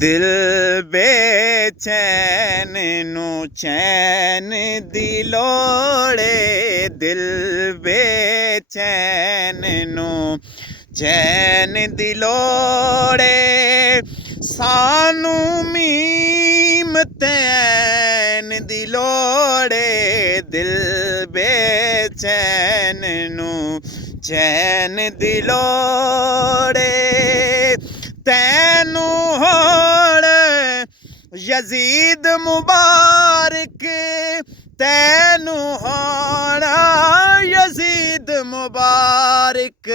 ਦਿਲ ਬੇਚੈਨ ਨੂੰ ਚੈਨ ਦੀ ਲੋੜ ਏ, ਦਿਲ ਬੇਚੈਨ ਨੂੰ ਚੈਨ ਦੀ ਲੋੜ ਏ, ਸਾਨੂੰ ਮੀਮ ਤੇ ਐਨ ਦੀ ਲੋੜ ਏ, ਦਿਲ ਬੇਚੈਨ ਨੂੰ ਚੈਨ ਦੀ ਲੋੜ ਏ। ਤੈਨੂੰ ਹੋਣ ਯਜ਼ੀਦ ਮੁਬਾਰਕ, ਤੈਨੂੰ ਹੋਣ ਯਜ਼ੀਦ ਮੁਬਾਰਕ,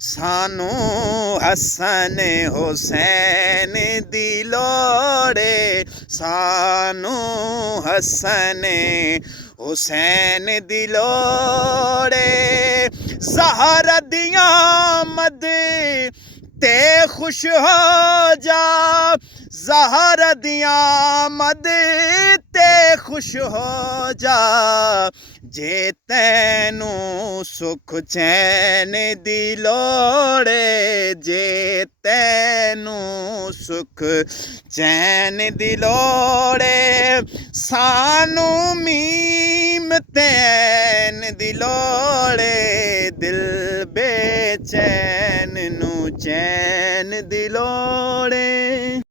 ਸਾਨੂੰ ਹਸਨ ਹੁਸੈਨ ਦੀ ਲੋੜ ਏ, ਸਾਨੂੰ ਹਸਨ ਹੁਸੈਨ ਦੀ ਲੋੜ ਏ। ਜ਼ਹਰਾ ਦੀ ਆਮਦ ਤੇ खुश हो जा, ज़हरा दी आमद ते खुश हो जा, जे तैनू सुख चैन दी लोड़ ए, जे तैनू सुख चैन दी लोड़ ए, सानू मीम तैन दी लोड़ ए, दिल बेचैन नू चैन ਦੀ ਲੋੜ ਏ।